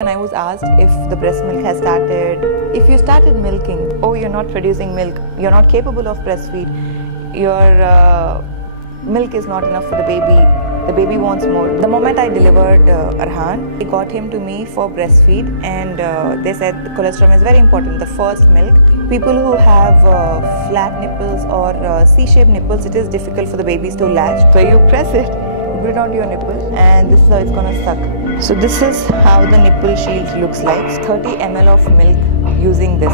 When I was asked if the breast milk has started, if you started milking, oh, you're not producing milk, you're not capable of breastfeed, your milk is not enough for the baby wants more. The moment I delivered Arhan, they got him to me for breastfeed, and they said colostrum is very important, the first milk. People who have flat nipples or C-shaped nipples, it is difficult for the babies to latch. So you press it, put it onto your nipple, and this is how it's gonna suck. So this is how the nipple shield looks like. 30 ml of milk using this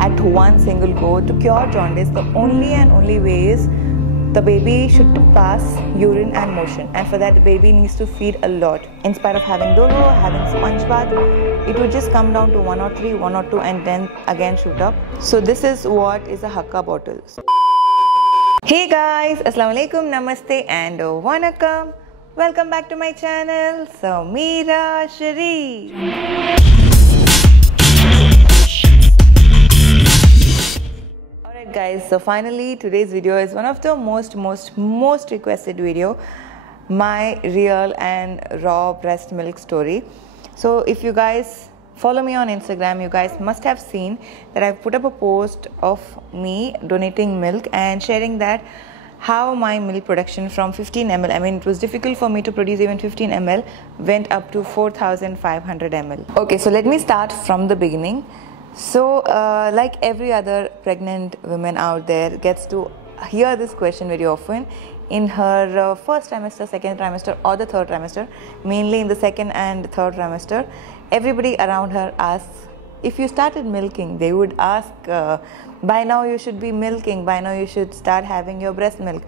at one single go to cure jaundice. The only way is the baby should pass urine and motion, and for that the baby needs to feed a lot. In spite of having dolo, having sponge bath, it would just come down to 1 or 3, 1 or 2, and then again shoot up. So this is what is a Hakka bottle. Hey guys, Assalamu alaikum, namaste and wanakam. Welcome back to my channel, Sameera Sherief. Alright guys, so finally today's video is one of the most requested video, my real and raw breast milk story. So if you guys follow me on Instagram, you guys must have seen that I've put up a post of me donating milk and sharing that how my milk production from 15 ml, I mean it was difficult for me to produce even 15 ml, went up to 4,500 ml. Okay, so let me start from the beginning. So like every other pregnant woman out there gets to hear this question very often in her first trimester, second trimester or the third trimester, mainly in the second and third trimester. Everybody around her asks, if you started milking, they would ask, by now you should be milking, by now you should start having your breast milk,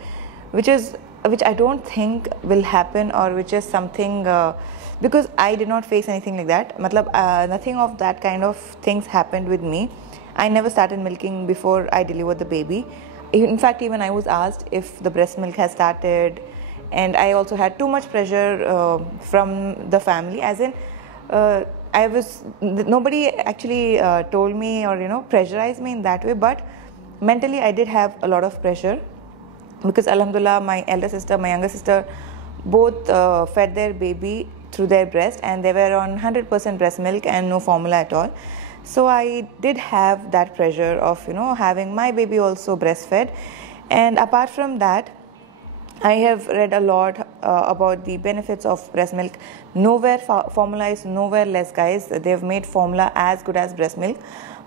which I don't think will happen, or which is something, because I did not face anything like that. Nothing of that kind of things happened with me. I never started milking before I delivered the baby. In fact, even I was asked if the breast milk has started, and I also had too much pressure from the family, as in nobody actually told me or pressurized me in that way, but mentally I did have a lot of pressure, because alhamdulillah my elder sister, my younger sister, both fed their baby through their breast, and they were on 100% breast milk and no formula at all. So I did have that pressure of having my baby also breastfed. And apart from that, I have read a lot about the benefits of breast milk. Nowhere formula is nowhere less, guys. They've made formula as good as breast milk,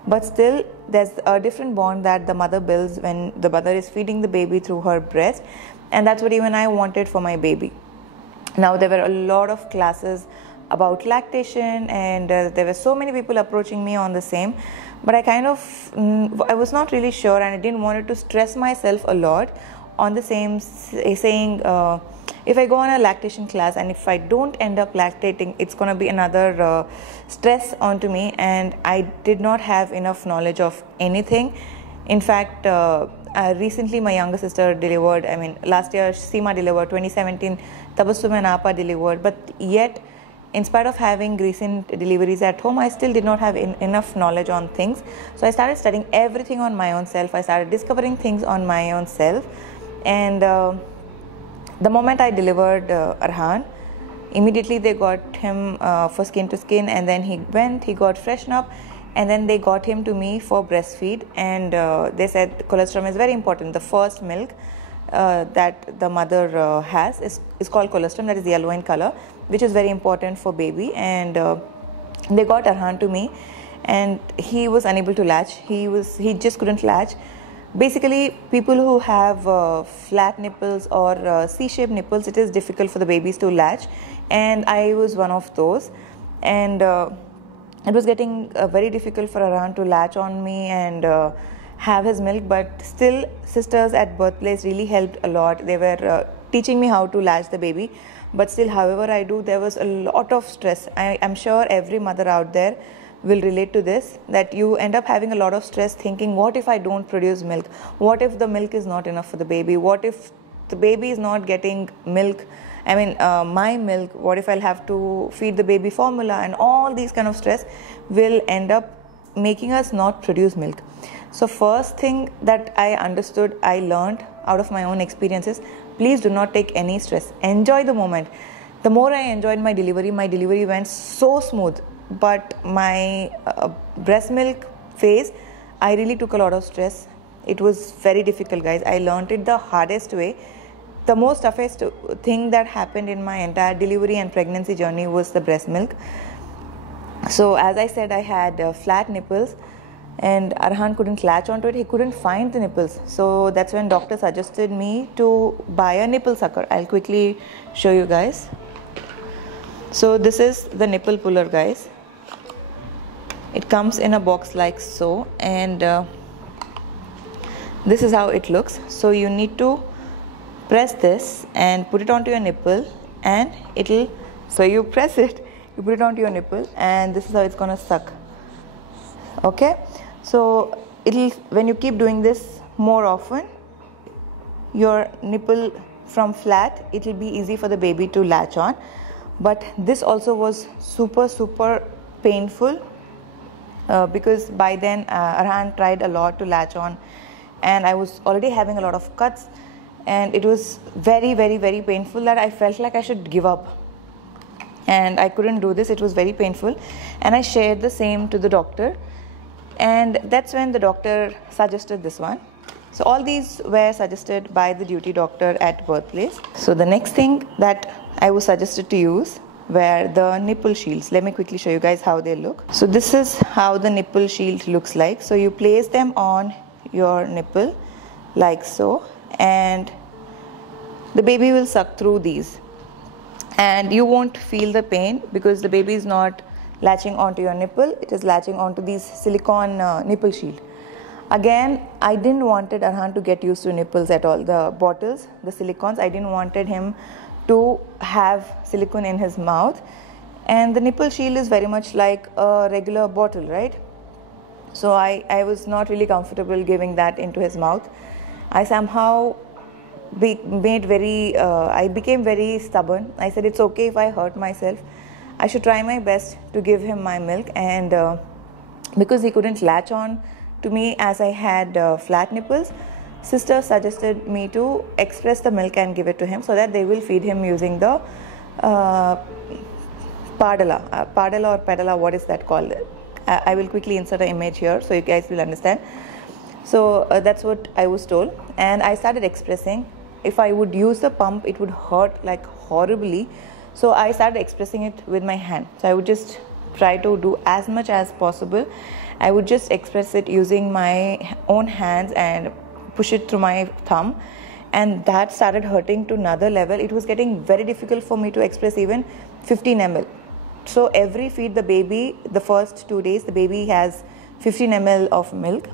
but still there's a different bond that the mother builds when the mother is feeding the baby through her breast, and that's what even I wanted for my baby. Now there were a lot of classes about lactation, and there were so many people approaching me on the same, but I was not really sure, and I didn't want to stress myself a lot on the same, saying if I go on a lactation class and if I don't end up lactating, it's going to be another stress onto me, and I did not have enough knowledge of anything. In fact, recently my younger sister delivered, I mean last year Seema delivered, 2017 Tabassum and Apa delivered, but yet in spite of having recent deliveries at home, I still did not have enough knowledge on things. So I started studying everything on my own self. I started discovering things on my own self. And the moment I delivered Arhan, immediately they got him for skin to skin, and then he got freshened up, and then they got him to me for breastfeed. And they said colostrum is very important. The first milk that the mother has is called colostrum, that is yellow in color, which is very important for baby. And they got Arhan to me, and he was unable to latch. He just couldn't latch. Basically, people who have flat nipples or C-shaped nipples, it is difficult for the babies to latch, and I was one of those. And it was getting very difficult for Arhan to latch on me and have his milk, but still sisters at birthplace really helped a lot. They were teaching me how to latch the baby, but still however I do, there was a lot of stress. I'm sure every mother out there will relate to this, that you end up having a lot of stress thinking, what if I don't produce milk? What if the milk is not enough for the baby? What if the baby is not getting milk? I mean my milk, what if I'll have to feed the baby formula? And all these kind of stress will end up making us not produce milk. So first thing that I understood, I learned out of my own experiences, please do not take any stress. Enjoy the moment. The more I enjoyed my delivery went so smooth. but my breast milk phase, I really took a lot of stress. It was very difficult, guys. I learned it the hardest way. The most toughest thing that happened in my entire delivery and pregnancy journey was the breast milk. So as I said, I had flat nipples, and Arhan couldn't latch onto it. He couldn't find the nipples. So that's when doctor suggested me to buy a nipple sucker. I'll quickly show you guys. So this is the nipple puller, guys. It comes in a box like so, and this is how it looks. So you need to press this and put it onto your nipple, and it'll, so you press it, you put it onto your nipple, and this is how it's gonna suck. Okay, so it'll, when you keep doing this more often, your nipple from flat, it'll be easy for the baby to latch on. But this also was super painful, because by then Arhan tried a lot to latch on, and I was already having a lot of cuts, and it was very painful that I felt like I should give up, and I couldn't do this. It was very painful, and I shared the same to the doctor, and that's when the doctor suggested this one. So all these were suggested by the duty doctor at birthplace. So the next thing that I was suggested to use were the nipple shields. Let me quickly show you guys how they look. So this is how the nipple shield looks like. So you place them on your nipple like so, and the baby will suck through these, and you won't feel the pain because the baby is not latching onto your nipple, it is latching onto these silicone nipple shield. Again, I didn't wanted Arhan to get used to nipples at all. The bottles, the silicones, I didn't wanted him to have silicone in his mouth, and the nipple shield is very much like a regular bottle, right? So I was not really comfortable giving that into his mouth. I somehow I became very stubborn. I said it's okay if I hurt myself. I should try my best to give him my milk, and because he couldn't latch on to me as I had flat nipples, sister suggested me to express the milk and give it to him so that they will feed him using the padala or pedala, what is that called? I will quickly insert an image here so you guys will understand. So that's what I was told, and I started expressing. If I would use the pump, it would hurt like horribly, so I started expressing it with my hand. So I would just try to do as much as possible. I would just express it using my own hands and push it through my thumb, and that started hurting to another level. It was getting very difficult for me to express even 15 ml. So every feed the baby, the first 2 days, the baby has 15 ml of milk,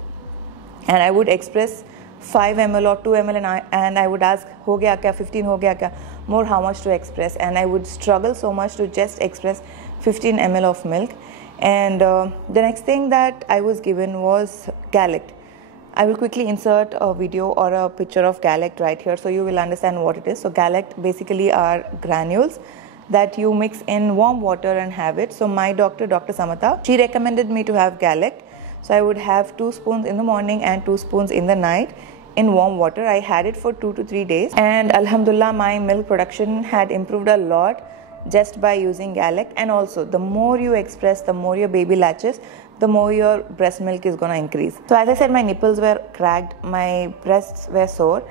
and I would express 5 ml or 2 ml, and I would ask, ho gaya kya, 15 ho gaya kya, more how much to express, and I would struggle so much to just express 15 ml of milk. And the next thing that I was given was Galact. I will quickly insert a video or a picture of Galact right here so you will understand what it is. So Galact basically are granules that you mix in warm water and have it. So my doctor, Dr. Samata, she recommended me to have Galact. So I would have 2 spoons in the morning and 2 spoons in the night in warm water. I had it for 2 to 3 days, and Alhamdulillah, my milk production had improved a lot just by using Galact. And also, the more you express, the more your baby latches, the more your breast milk is going to increase. So as I said, my nipples were cracked, my breasts were sore,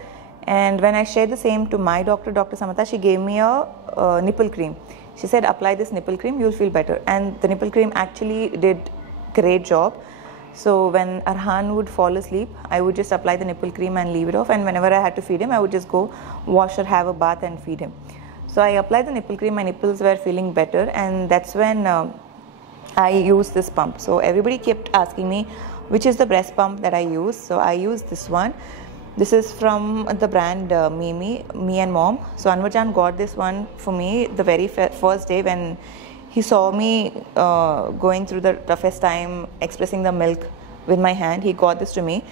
and when I shared the same to my doctor, Dr. Samata, she gave me a nipple cream. She said, apply this nipple cream, you'll feel better. And the nipple cream actually did great job. So when Arhan would fall asleep, I would just apply the nipple cream and leave it off, and whenever I had to feed him, I would just go wash or have a bath and feed him. So I applied the nipple cream, my nipples were feeling better, and that's when I used this pump. So everybody kept asking me which is the breast pump that I use. So I use this one. This is from the brand Me and Mom. So Anvarjan got this one for me the very first day when he saw me going through the toughest time expressing the milk with my hand. He got this to me.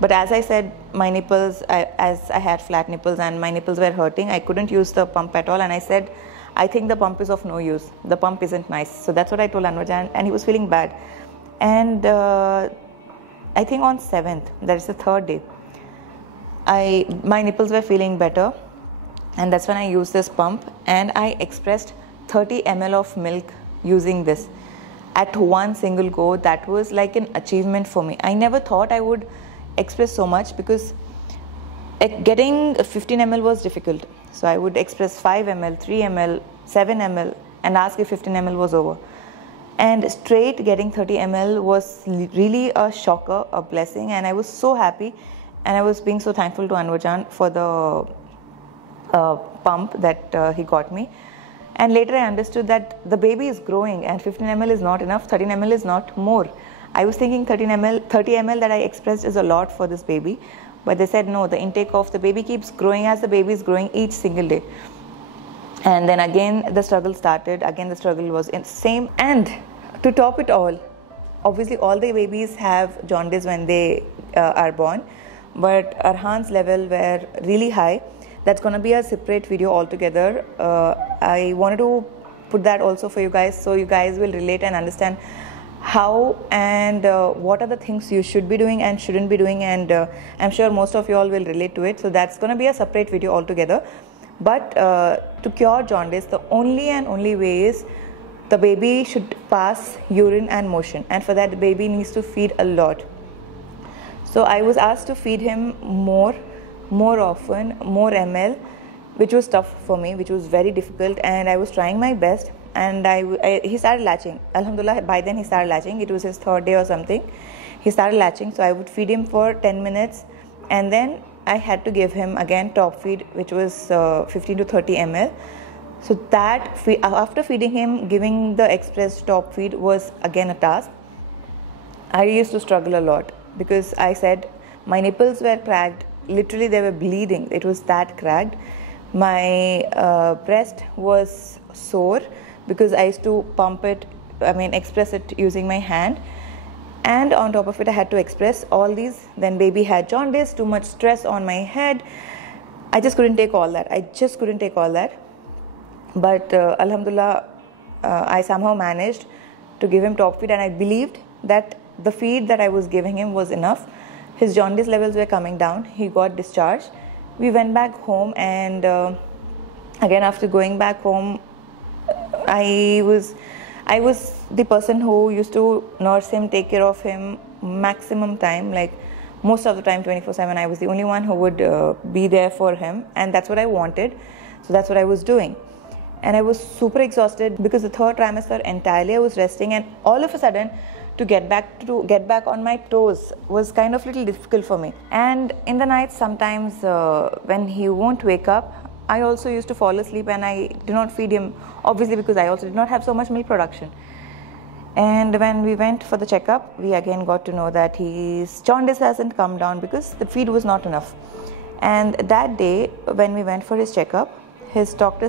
But as I said, my nipples, as I had flat nipples and my nipples were hurting, I couldn't use the pump at all. And I said, I think the pump is of no use. The pump isn't nice. So that's what I told Anvarjan, and he was feeling bad. And I think on 7th, that is the 3rd day, my nipples were feeling better, and that's when I used this pump, and I expressed 30 ml of milk using this. at one single go. That was like an achievement for me. I never thought I would express so much, because getting 15 ml was difficult. So I would express 5 ml, 3 ml, 7 ml and ask if 15 ml was over. And straight getting 30 ml was really a shocker, a blessing, and I was so happy, and I was being so thankful to Anvarjan for the pump that he got me. And later I understood that the baby is growing and 15 ml is not enough, 13 ml is not more. I was thinking 30 ml that I expressed is a lot for this baby, but they said no, the intake of the baby keeps growing as the baby is growing each single day. And then again the struggle started. Again the struggle was same. And to top it all, obviously all the babies have jaundice when they are born, but Arhan's level were really high. That's going to be a separate video altogether. I wanted to put that also for you guys, so you guys will relate and understand how and what are the things you should be doing and shouldn't be doing, and I'm sure most of you all will relate to it. So that's going to be a separate video altogether. But to cure jaundice, the only and only way is the baby should pass urine and motion, and for that the baby needs to feed a lot. So I was asked to feed him more often, more ml, which was tough for me, which was very difficult, and I was trying my best. And he started latching. Alhamdulillah, by then he started latching. It was his 3rd day or something. He started latching, so I would feed him for 10 minutes, and then I had to give him again top feed, which was 15 to 30 ml. So that after feeding him, giving the express top feed was again a task. I used to struggle a lot, because I said my nipples were cracked. Literally they were bleeding. It was that cracked. My breast was sore because I used to express it using my hand, and on top of it I had to express all these. Then baby had jaundice, too much stress on my head. I just couldn't take all that. But Alhamdulillah, I somehow managed to give him top feed, and I believed that the feed that I was giving him was enough. His jaundice levels were coming down. He got discharged. We went back home, and again after going back home, I was the person who used to nurse him, take care of him maximum time, like most of the time 24/7. I was the only one who would be there for him, and that's what I wanted. So that's what I was doing. And I was super exhausted, because the 3rd trimester entirely I was resting, and all of a sudden to get back on my toes was kind of little difficult for me. And in the night sometimes when he won't wake up, I also used to fall asleep, and I did not feed him, obviously because I also did not have so much milk production. And when we went for the checkup, we again got to know that his jaundice hasn't come down because the feed was not enough. And that day when we went for his checkup, his doctor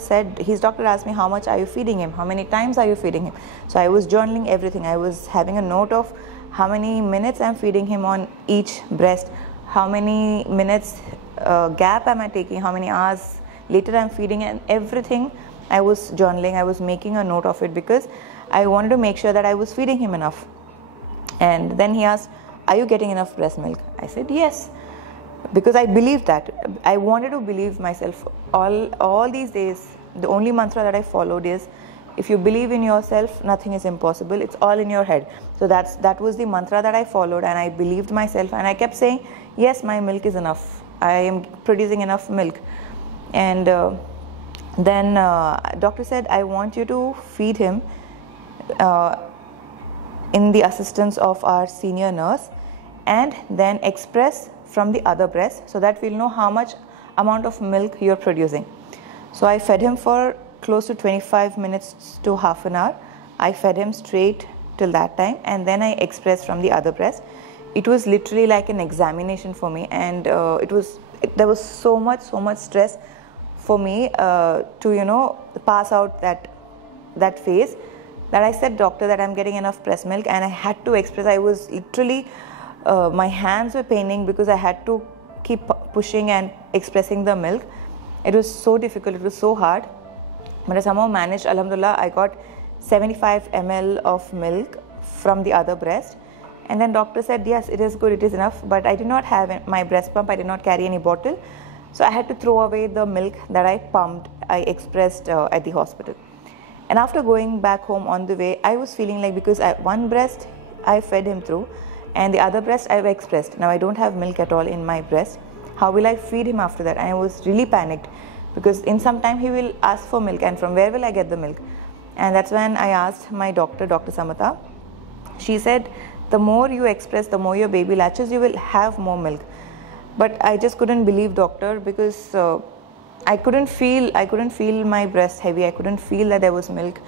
asked me, how much are you feeding him? How many times are you feeding him? So I was journaling everything. I was having a note of how many minutes I'm feeding him on each breast, how many minutes gap am I taking, how many hours later I'm feeding, and everything I was journaling. I was making a note of it, because I wanted to make sure that I was feeding him enough. And then he asked, are you getting enough breast milk? I said yes, because I believed that. I wanted to believe myself. All these days, the only mantra that I followed is, if you believe in yourself, nothing is impossible. It's all in your head. So that was the mantra that I followed, and I believed myself, and I kept saying, yes, my milk is enough. I am producing enough milk. And then doctor said, I want you to feed him in the assistance of our senior nurse, and then express from the other breast, so that we'll know how much amount of milk you're producing. So I fed him for close to 25 minutes to half an hour. I fed him straight till that time, and then I expressed from the other breast. It was literally like an examination for me, and there was so much stress for me to pass out that phase, that I said, doctor, that I'm getting enough breast milk, and I had to express. I was literally my hands were paining because I had to keep pushing and expressing the milk. It was so difficult, it was so hard, but I somehow managed. Alhamdulillah, I got 75 ml of milk from the other breast, and then doctor said, yes, it is good, it is enough. But I did not have my breast pump, I did not carry any bottle, so I had to throw away the milk that I pumped, I expressed at the hospital. And after going back home on the way, I was feeling like, because one breast I fed him through and the other breast I've expressed. Now I don't have milk at all in my breast. How will I feed him after that? And I was really panicked, because in some time he will ask for milk, and from where will I get the milk? And that's when I asked my doctor, Dr. Samata. She said, the more you express, the more your baby latches, you will have more milk. But I just couldn't believe doctor, because I couldn't feel my breast heavy. I couldn't feel that there was milk.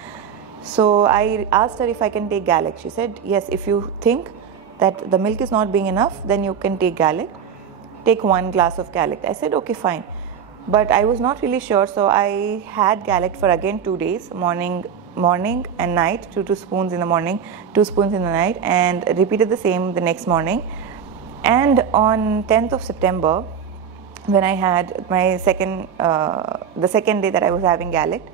So I asked her if I can take Galact. She said, yes, if you think that the milk is not being enough, then you can take Galact. Take 1 glass of Galact. I said, okay, fine. But I was not really sure, so I had Galact for again 2 days, morning and night, 2 spoons in the morning, 2 spoons in the night, and repeated the same the next morning. And on 10th of September, when I had my the second day that I was having Galact,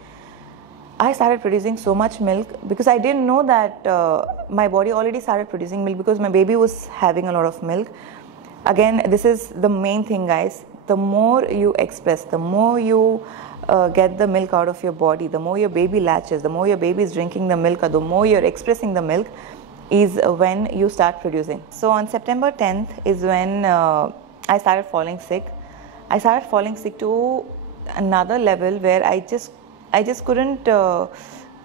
I started producing so much milk, because I didn't know that my body already started producing milk, because my baby was having a lot of milk. Again, this is the main thing, guys. The more you express, the more you get the milk out of your body, the more your baby latches, the more your baby is drinking the milk, or the more you're expressing the milk, is when you start producing. So on September 10th is when I started falling sick. I started falling sick to another level where I just couldn't.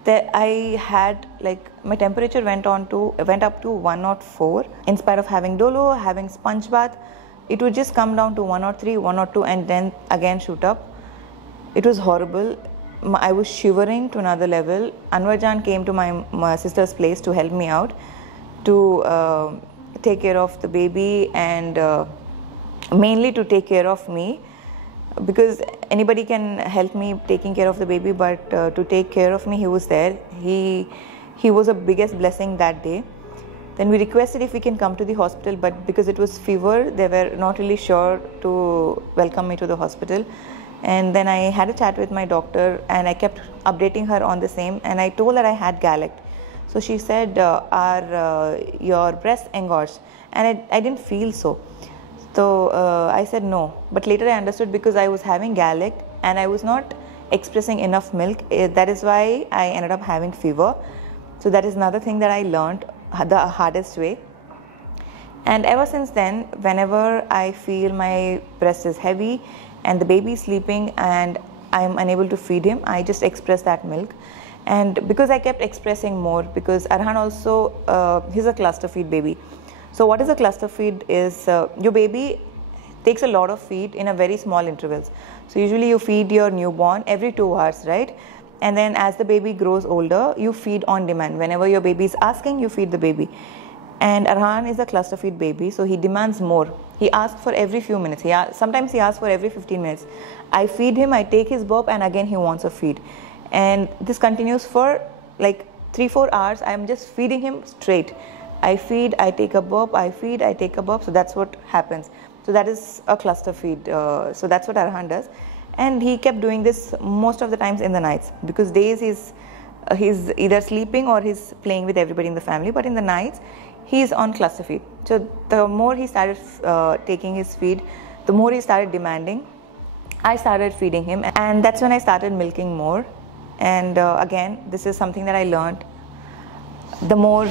I had, like, my temperature went up to 104. In spite of having dolo, having sponge bath, it would just come down to 103, 102, and then again shoot up. It was horrible. I was shivering to another level. Anwar Jan came to my sister's place to help me out, to take care of the baby, and mainly to take care of me, because anybody can help me taking care of the baby, but to take care of me, he was there. He was the biggest blessing that day. Then we requested if we can come to the hospital, but because it was fever, they were not really sure to welcome me to the hospital. And then I had a chat with my doctor, and I kept updating her on the same, and I told her I had Galact. So she said, are your breasts engorged? And I didn't feel so. So I said no. But later I understood, because I was having Galact and I was not expressing enough milk. That is why I ended up having fever. So that is another thing that I learned the hardest way. And ever since then, whenever I feel my breast is heavy and the baby is sleeping and I am unable to feed him, I just express that milk. And because I kept expressing more, because Arhan also, he's a cluster feed baby. So what is a cluster feed is, your baby takes a lot of feed in a very small intervals. So usually you feed your newborn every 2 hours, right? And then as the baby grows older, you feed on demand. Whenever your baby is asking, you feed the baby. And Arhan is a cluster feed baby, so he demands more. He asks for every few minutes. Sometimes he asks for every 15 minutes. I feed him, I take his burp, and again he wants a feed. And this continues for like 3-4 hours. I am just feeding him straight. I feed, I take a burp, I feed, I take a burp. So that's what happens. So that is a cluster feed. So that's what Arhan does. And he kept doing this most of the times in the nights, because days he's either sleeping or he's playing with everybody in the family. But in the nights, he's on cluster feed. So the more he started taking his feed, the more he started demanding. I started feeding him, and that's when I started milking more. And again, this is something that I learned. The more,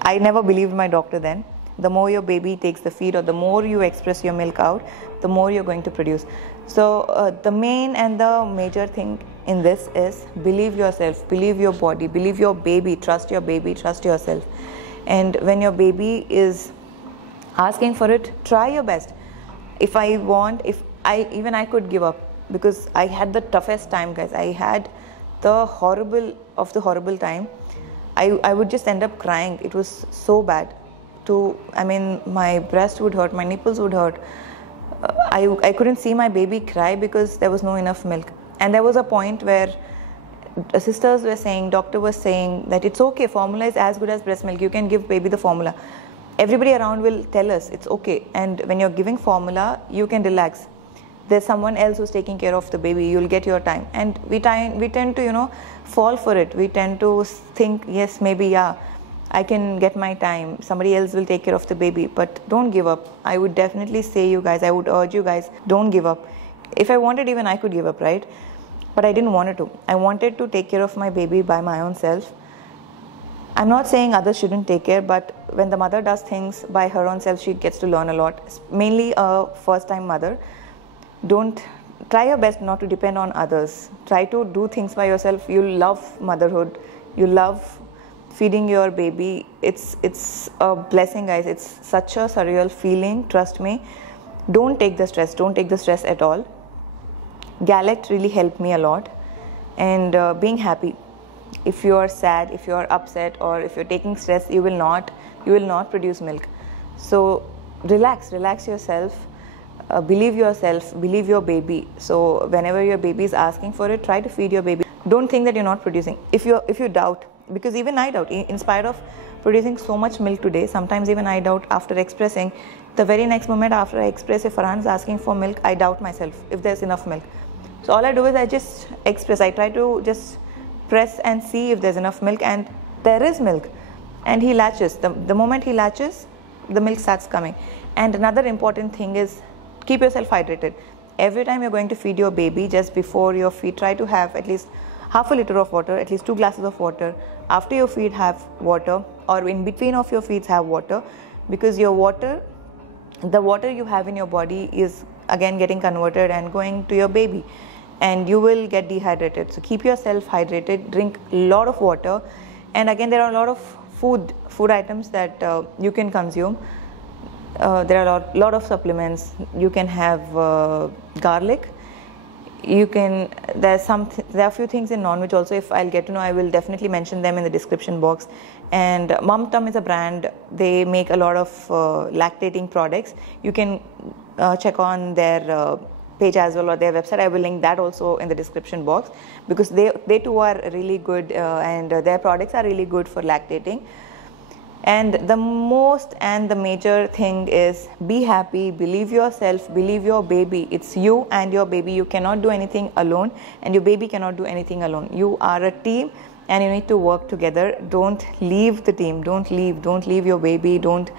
I never believed my doctor then. The more your baby takes the feed, or the more you express your milk out, the more you're going to produce. So the main and the major thing in this is believe yourself, believe your body, believe your baby, trust yourself. And when your baby is asking for it, try your best. Even I could give up, because I had the toughest time, guys. I had the horrible time. I would just end up crying. It was so bad. My breast would hurt, my nipples would hurt. I couldn't see my baby cry because there was no enough milk. And there was a point where sisters were saying, doctor was saying that it's okay, formula is as good as breast milk, you can give baby the formula. Everybody around will tell us it's okay, and when you're giving formula, you can relax. There's someone else who's taking care of the baby, you'll get your time. And we tend to, fall for it. We tend to think, yes, maybe, yeah, I can get my time, somebody else will take care of the baby. But don't give up. I would definitely say, you guys, I would urge you guys, don't give up. If I wanted, even I could give up, right? but I didn't want to. I wanted to take care of my baby by my own self. I'm not saying others shouldn't take care, but when the mother does things by her own self, she gets to learn a lot. Mainly a first-time mother. Don't try your best not to depend on others. Try to do things by yourself. You'll love motherhood. You love feeding your baby. It's a blessing, guys. It's such a surreal feeling. Trust me. Don't take the stress. Don't take the stress at all. Galact really helped me a lot, and being happy. If you are sad, if you are upset, or if you're taking stress, you will not produce milk. So relax yourself. Believe yourself, believe your baby. So whenever your baby is asking for it, try to feed your baby. Don't think that you're not producing. If you doubt, because even I doubt, in spite of producing so much milk today, sometimes even I doubt after expressing. The very next moment after I express, if Farhan is asking for milk, I doubt myself if there's enough milk. So all I do is I just express. I try to just press and see if there's enough milk, and there is milk, and he latches. The moment he latches, the milk starts coming. And another important thing is keep yourself hydrated. Every time you're going to feed your baby, just before your feed, try to have at least half a liter of water, at least 2 glasses of water. After your feed, have water, or in between of your feeds, have water, because your water, the water you have in your body is again getting converted and going to your baby, and you will get dehydrated. So keep yourself hydrated, drink a lot of water. And again, there are a lot of food items that you can consume. There are a lot of supplements. You can have garlic. There are a few things in non-veg also. If I'll get to know, I will definitely mention them in the description box. And Mum Tum is a brand. They make a lot of lactating products. You can check on their page as well, or their website. I will link that also in the description box, because they too are really good, and their products are really good for lactating. And the most and the major thing is be happy, believe yourself, believe your baby. It's you and your baby. You cannot do anything alone, and your baby cannot do anything alone. You are a team, and you need to work together. Don't leave the team. Don't leave your baby. Don't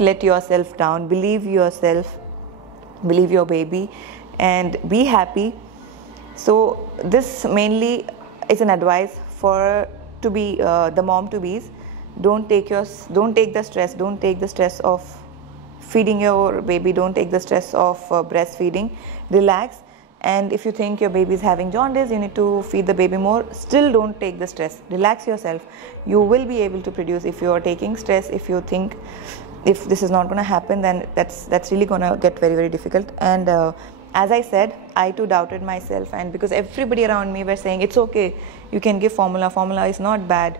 let yourself down. Believe yourself, believe your baby, and be happy. So this mainly is an advice for the mom to be's. Don't take the stress. Don't take the stress of feeding your baby. Don't take the stress of breastfeeding. Relax. And if you think your baby is having jaundice, you need to feed the baby more, still don't take the stress. Relax yourself. You will be able to produce. If you are taking stress, if you think if this is not going to happen, then that's really going to get very, very difficult. And as I said, I too doubted myself, and because everybody around me were saying it's okay, you can give formula is not bad.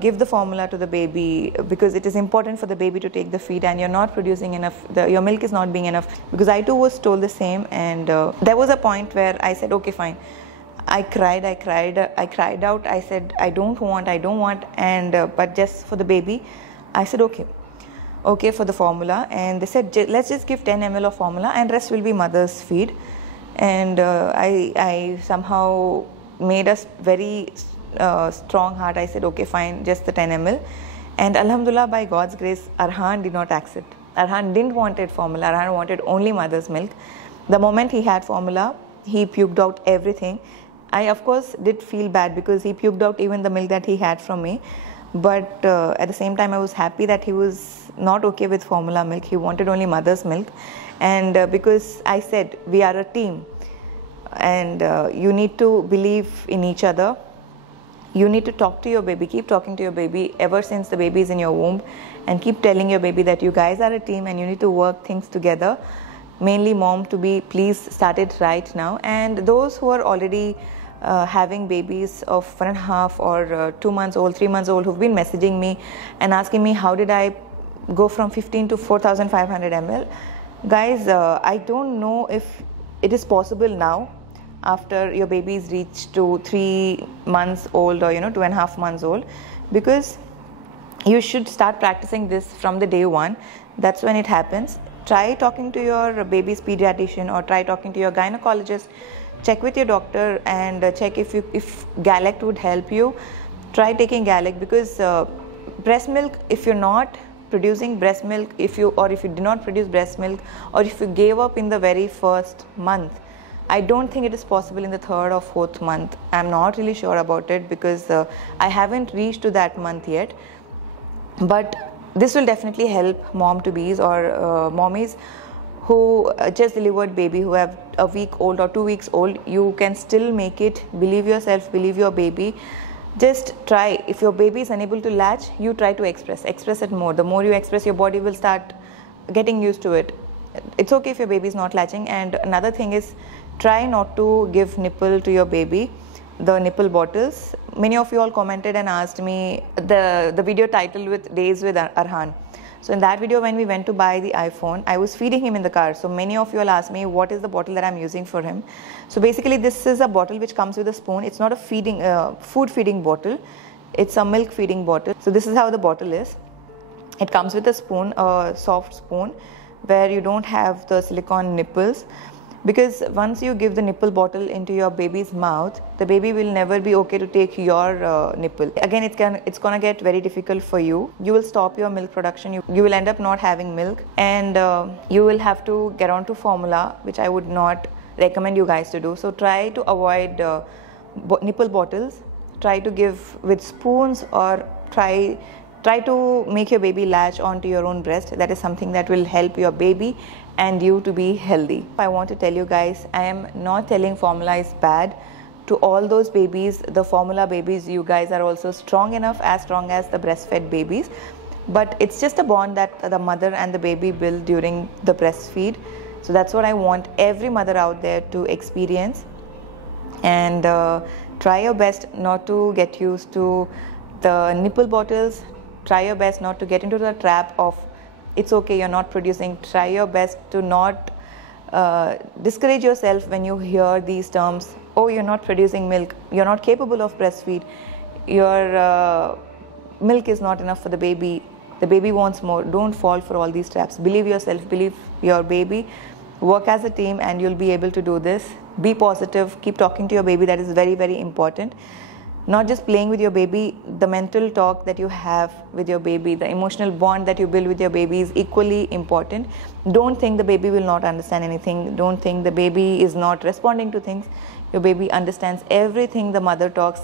Give the formula to the baby, because it is important for the baby to take the feed, and you're not producing enough, your milk is not being enough. Because I too was told the same, and there was a point where I said okay, fine. I cried out. I said I don't want, and but just for the baby, I said okay for the formula. And they said let's just give 10 ml of formula, and rest will be mother's feed. And I somehow made us very strong heart. I said okay, fine, just the 10 ml. And Alhamdulillah, by God's grace, Arhan did not accept. Arhan didn't wanted formula. Arhan wanted only mother's milk. The moment he had formula, he puked out everything. I of course did feel bad, because he puked out even the milk that he had from me. But at the same time, I was happy that he was not okay with formula milk. He wanted only mother's milk. And because I said we are a team, and you need to believe in each other. You need to talk to your baby, keep talking to your baby ever since the baby is in your womb, and keep telling your baby that you guys are a team and you need to work things together. Mainly mom to be, please start it right now. And those who are already having babies of 1.5 or 2 months old, 3 months old, who've been messaging me and asking me how did I go from 15 to 4,500 ml. Guys, I don't know if it is possible now, after your baby is reached to 3 months old, or 2.5 months old, because you should start practicing this from the day one. That's when it happens. Try talking to your baby's pediatrician, or try talking to your gynecologist. Check with your doctor and check if Galact would help you. Try taking Galact, because breast milk, if you're not producing breast milk, if you did not produce breast milk, or if you gave up in the very first month, I don't think it is possible in the 3rd or 4th month. I'm not really sure about it because I haven't reached to that month yet. But this will definitely help mom-to-bees or mommies who just delivered baby, who have a week old or 2 weeks old. You can still make it. Believe yourself, believe your baby. Just try. If your baby is unable to latch, you try to express it more. The more you express, your body will start getting used to it. It's okay if your baby is not latching. And another thing is, try not to give nipple to your baby, the nipple bottles. Many of you all commented and asked me the video titled with Days with Arhan. So in that video, when we went to buy the iPhone, I was feeding him in the car. So many of you all asked me, what is the bottle that I'm using for him? So basically, this is a bottle which comes with a spoon. It's not a food feeding bottle. It's a milk feeding bottle. So this is how the bottle is. It comes with a spoon, a soft spoon, where you don't have the silicone nipples. Because once you give the nipple bottle into your baby's mouth, the baby will never be okay to take your nipple. Again, it's gonna get very difficult for you. You will stop your milk production. You will end up not having milk, and you will have to get onto formula, which I would not recommend you guys to do. So try to avoid nipple bottles. Try to give with spoons, or try to make your baby latch onto your own breast. That is something that will help your baby and you to be healthy. I want to tell you guys, I am not telling formula is bad. To all those babies, the formula babies, you guys are also strong enough, as strong as the breastfed babies. But it's just a bond that the mother and the baby build during the breastfeed. So that's what I want every mother out there to experience. And try your best not to get used to the nipple bottles. Try your best not to get into the trap of, it's okay, you're not producing. Try your best to not discourage yourself when you hear these terms. Oh, you're not producing milk. You're not capable of breastfeed. Your milk is not enough for the baby. The baby wants more. Don't fall for all these traps. Believe yourself. Believe your baby. Work as a team and you'll be able to do this. Be positive. Keep talking to your baby. That is very, very important. Not just playing with your baby, the mental talk that you have with your baby, the emotional bond that you build with your baby is equally important. Don't think the baby will not understand anything. Don't think the baby is not responding to things. Your baby understands everything the mother talks.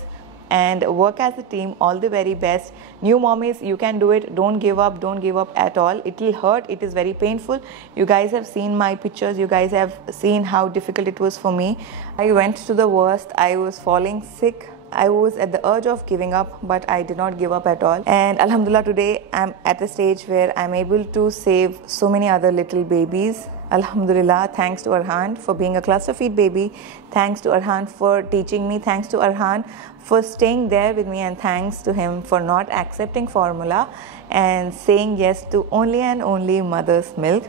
And work as a team. All the very best. New mommies, you can do it. Don't give up. Don't give up at all. It will hurt. It is very painful. You guys have seen my pictures. You guys have seen how difficult it was for me. I went to the worst. I was falling sick. I was at the urge of giving up, but I did not give up at all. And Alhamdulillah, today I'm at a stage where I'm able to save so many other little babies. Alhamdulillah, thanks to Arhan for being a cluster feed baby. Thanks to Arhan for teaching me. Thanks to Arhan for staying there with me. And thanks to him for not accepting formula and saying yes to only and only mother's milk.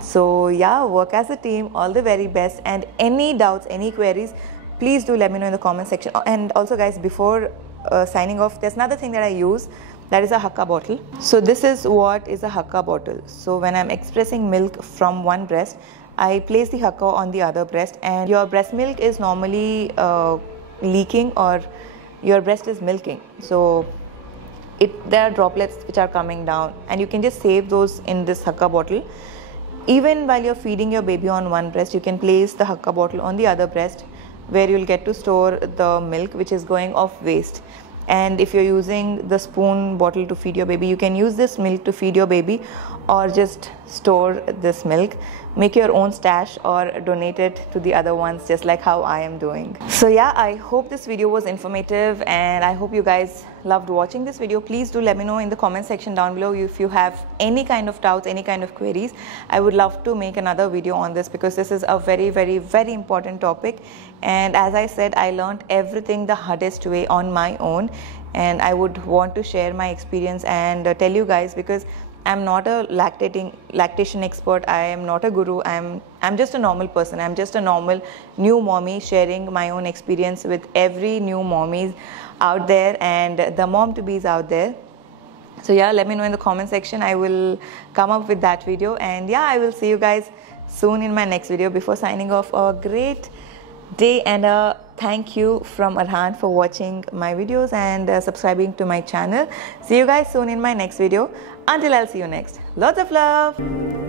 So yeah, work as a team. All the very best. And any doubts, any queries, please do let me know in the comment section. And also guys, before signing off, there's another thing that I use, that is a Hakka bottle. So this is what is a Hakka bottle. So when I'm expressing milk from one breast, I place the Hakka on the other breast, and your breast milk is normally leaking, or your breast is milking. So there are droplets which are coming down, and you can just save those in this Hakka bottle. Even while you're feeding your baby on one breast, you can place the Hakka bottle on the other breast, where you'll get to store the milk which is going off waste. And if you're using the spoon bottle to feed your baby, you can use this milk to feed your baby, or just store this milk. Make your own stash or donate it to the other ones, just like how I am doing. So yeah, I hope this video was informative, and I hope you guys loved watching this video. Please do let me know in the comment section down below if you have any kind of doubts, any kind of queries. I would love to make another video on this, because this is a very, very, very important topic. And as I said, I learned everything the hardest way on my own, and I would want to share my experience and tell you guys, because I'm not a lactation expert. I am not a guru. I'm just a normal person. I'm just a normal new mommy sharing my own experience with every new mommies out there and the mom-to-bees out there. So yeah, let me know in the comment section. I will come up with that video, and yeah, I will see you guys soon in my next video. Before signing off, a great day and a thank you from Arhan for watching my videos and subscribing to my channel. See you guys soon in my next video. Until I'll see you next. Lots of love.